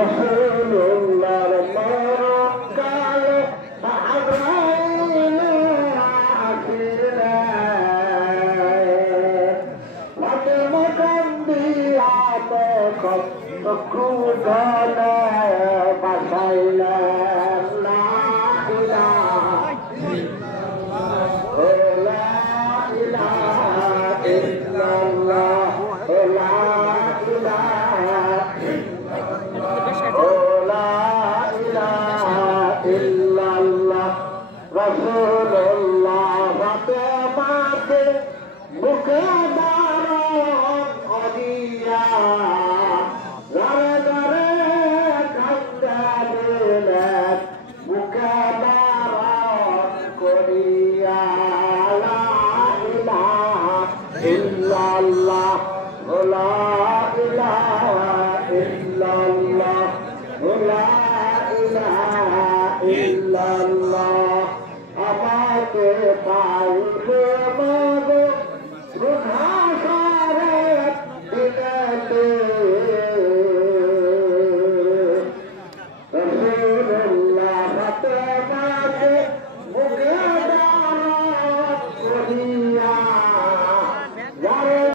রসুল্লাহর মরকালে আজরাইল আসিলেন ফাতেমা কান্দিয়া তখন চক্ষু জলে বাসাইলেন লা ইলাহা ইল্লাল্লাহ লা ইলাহা ইল্লাল্লাহ রাসূলুল্লাহ ফাতেমাকে বুকে ধারণ করিয়া ঘরে ঘরে কান্দা দিলেন বুকে ধারণ করিয়া লা ইলাহা ইল্লাল্লাহ লা ইলাহা ইল্লাল্লাহ লা ইলাহা ইল্লাল্লাহ আমাকে পাইলে মাগো